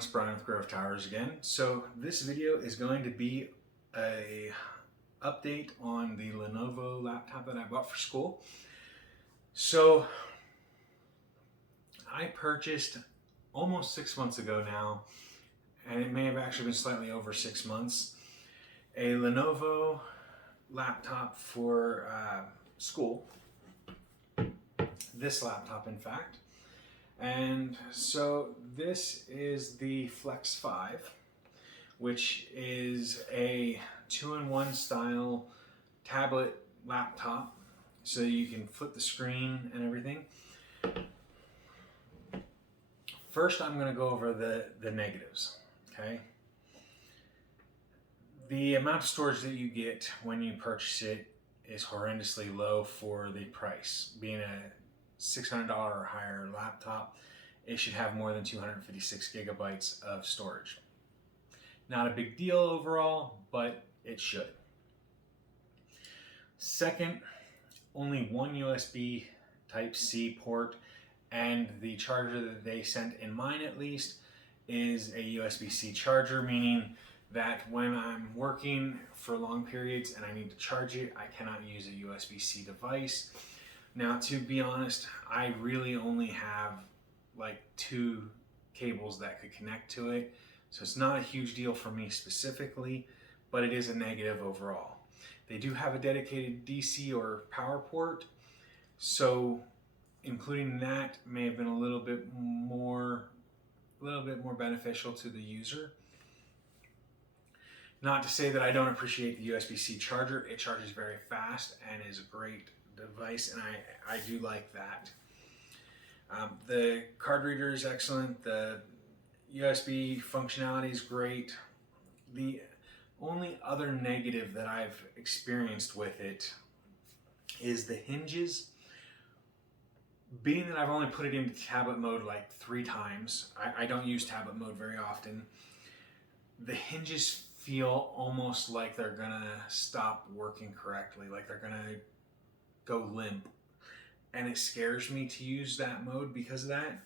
it's Brian with GreyWolf Towers again. So this video is going to be a update on the Lenovo laptop that I bought for school. So I purchased almost 6 months ago now, and it may have actually been slightly over 6 months, a Lenovo laptop for school. This laptop, in fact. And so this is the Flex 5, which is a 2-in-1 style tablet laptop, so you can flip the screen and everything. First, I'm going to go over the negatives, okay? The amount of storage that you get when you purchase it is horrendously low for the price. Being a $600 or higher laptop, it should have more than 256 gigabytes of storage. Not a big deal overall, but it should. Second, only one USB Type-C port, and the charger that they sent in mine at least is a USB-C charger, meaning that when I'm working for long periods and I need to charge it, I cannot use a USB-C device. Now, to be honest, I really only have like 2 cables that could connect to it, so it's not a huge deal for me specifically, but it is a negative overall. They do have a dedicated DC or power port, so including that may have been a little bit more beneficial to the user. Not to say that I don't appreciate the USB-C charger. It charges very fast and is a great device, and I do like that. The card reader is excellent. The USB functionality is great. The only other negative that I've experienced with it is the hinges. Being that I've only put it into tablet mode like 3 times, I don't use tablet mode very often, the hinges feel almost like they're gonna stop working correctly, like they're gonna go limp, and it scares me to use that mode because of that.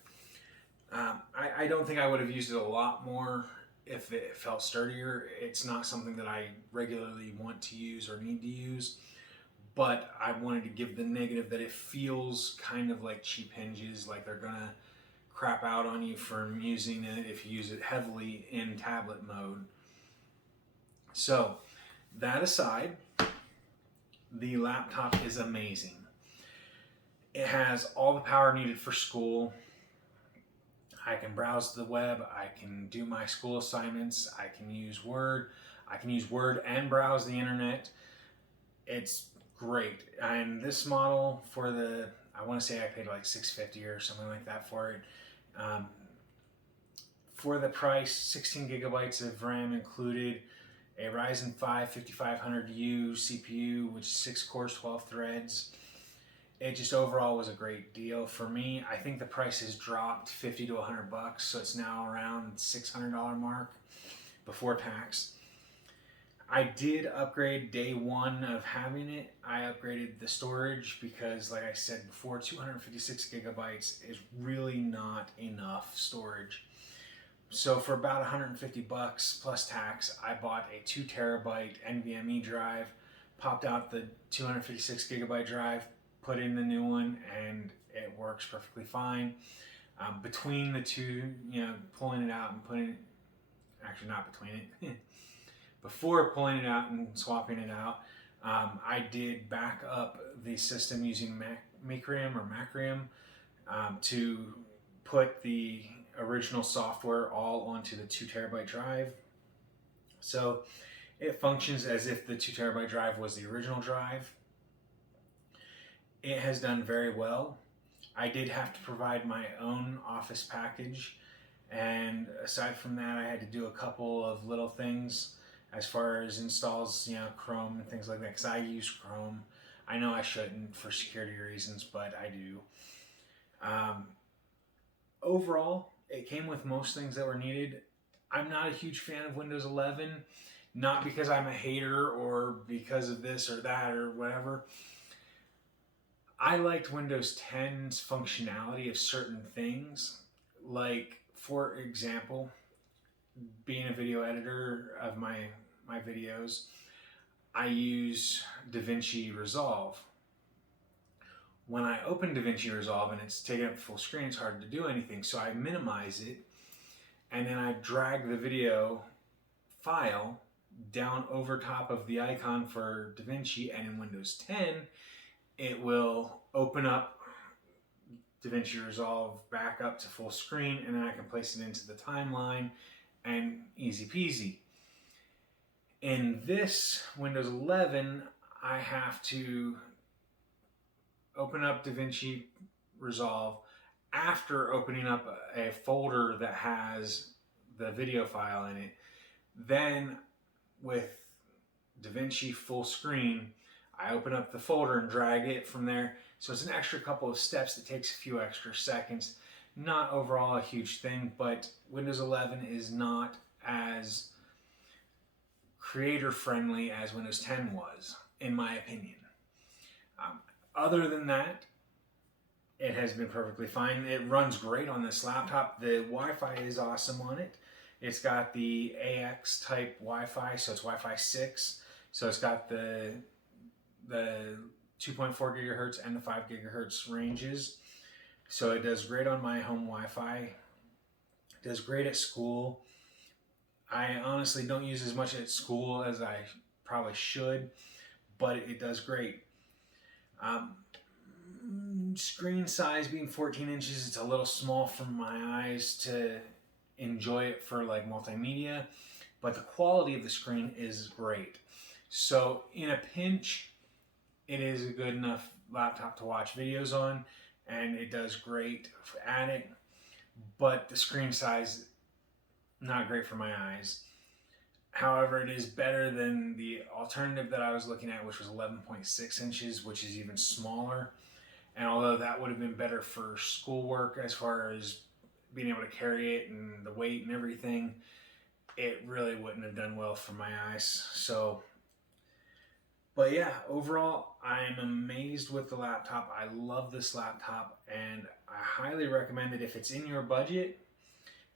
I don't think I would have used it a lot more if it felt sturdier. It's not something that I regularly want to use or need to use, but I wanted to give the negative that it feels kind of like cheap hinges, like they're gonna crap out on you from using it if you use it heavily in tablet mode. So that aside, the laptop is amazing. It has all the power needed for school. I can browse the web, I can do my school assignments, I can use Word. I can use Word and browse the internet. It's great. And this model for I want to say I paid like $650 or something like that for it. For the price, 16 gigabytes of RAM included, a Ryzen 5 5500U CPU, which is 6 cores, 12 threads. It just overall was a great deal for me. I think the price has dropped 50 to 100 bucks, so it's now around $600 mark before tax. I did upgrade day 1 of having it. I upgraded the storage because, like I said before, 256 gigabytes is really not enough storage. So for about 150 bucks plus tax, I bought a 2 terabyte NVMe drive, popped out the 256 gigabyte drive, put in the new one, and it works perfectly fine. Between the two, pulling it out and putting it, actually not between it, before pulling it out and swapping it out, I did back up the system using Macrium to put the original software all onto the 2 terabyte drive. So it functions as if the 2 terabyte drive was the original drive. It has done very well. I did have to provide my own Office package, and aside from that, I had to do a couple of little things as far as installs, Chrome and things like that, because I use Chrome. I know I shouldn't for security reasons, but I do. Overall, it came with most things that were needed. I'm not a huge fan of Windows 11, not because I'm a hater or because of this or that or whatever. I liked Windows 10's functionality of certain things. Like, for example, being a video editor of my videos, I use DaVinci Resolve. When I open DaVinci Resolve and it's taken up full screen, it's hard to do anything. So I minimize it, and then I drag the video file down over top of the icon for DaVinci, and in Windows 10, it will open up DaVinci Resolve back up to full screen, and then I can place it into the timeline, and easy peasy. In this Windows 11, I have to open up DaVinci Resolve after opening up a folder that has the video file in it. Then with DaVinci full screen, I open up the folder and drag it from there. So it's an extra couple of steps that takes a few extra seconds. Not overall a huge thing, but Windows 11 is not as creator friendly as Windows 10 was, in my opinion. Other than that, it has been perfectly fine. It runs great on this laptop. The Wi-Fi is awesome on it. It's got the AX type Wi-Fi, so it's Wi-Fi 6. So it's got the 2.4 gigahertz and the 5 gigahertz ranges. So it does great on my home Wi-Fi. It does great at school. I honestly don't use as much at school as I probably should, but it does great. Screen size being 14 inches, it's a little small for my eyes to enjoy it for like multimedia, but the quality of the screen is great. So in a pinch, it is a good enough laptop to watch videos on, and it does great at it, but the screen size, not great for my eyes. However, it is better than the alternative that I was looking at, which was 11.6 inches, which is even smaller. And although that would have been better for schoolwork as far as being able to carry it and the weight and everything, it really wouldn't have done well for my eyes. So, but yeah, overall, I'm amazed with the laptop. I love this laptop, and I highly recommend that if it's in your budget,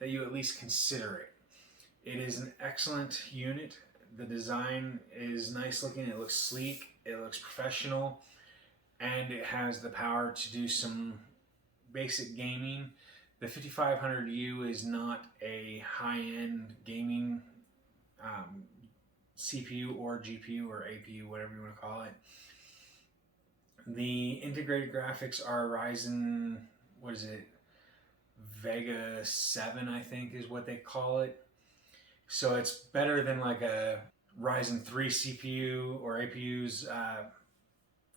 that you at least consider it. It is an excellent unit. The design is nice looking. It looks sleek. It looks professional. And it has the power to do some basic gaming. The 5500U is not a high-end gaming CPU or GPU or APU, whatever you want to call it. The integrated graphics are Ryzen, what is it? Vega 7, I think is what they call it. So it's better than like a Ryzen 3 CPU or APU's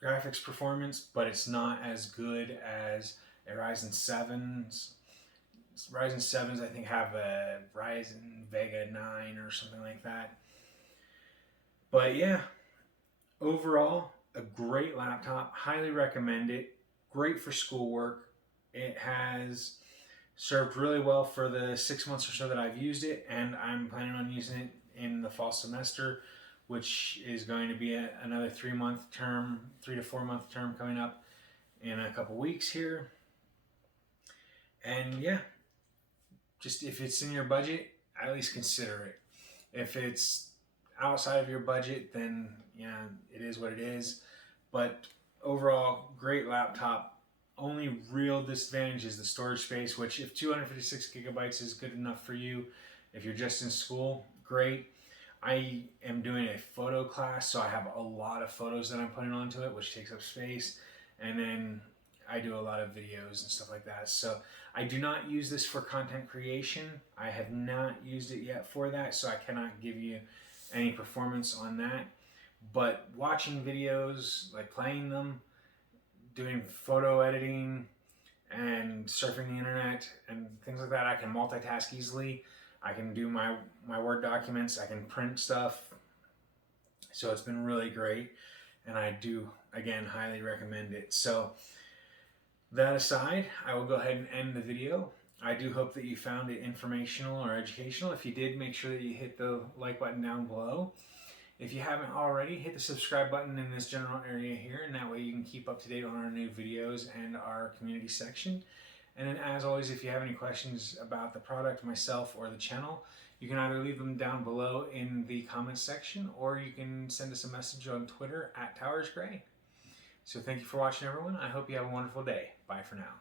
graphics performance, but it's not as good as a Ryzen 7's. Ryzen 7s, I think, have a Ryzen Vega 9 or something like that. But yeah, overall, a great laptop. Highly recommend it. Great for schoolwork. It has served really well for the 6 months or so that I've used it, and I'm planning on using it in the fall semester, which is going to be another 3 to 4 month term coming up in a couple weeks here. And yeah, just if it's in your budget, at least consider it. If it's outside of your budget, then yeah, it is what it is. But overall, great laptop. Only real disadvantage is the storage space, which if 256 gigabytes is good enough for you, if you're just in school, great. I am doing a photo class, so I have a lot of photos that I'm putting onto it, which takes up space. And then I do a lot of videos and stuff like that. So I do not use this for content creation. I have not used it yet for that, so I cannot give you any performance on that. But watching videos, like playing them, doing photo editing and surfing the internet and things like that, I can multitask easily. I can do my Word documents. I can print stuff. So it's been really great. And I do, again, highly recommend it. So that aside, I will go ahead and end the video. I do hope that you found it informational or educational. If you did, make sure that you hit the like button down below. If you haven't already, hit the subscribe button in this general area here, and that way you can keep up to date on our new videos and our community section. And then as always, if you have any questions about the product, myself, or the channel, you can either leave them down below in the comments section, or you can send us a message on Twitter @TowersGrey. So thank you for watching, everyone. I hope you have a wonderful day. Bye for now.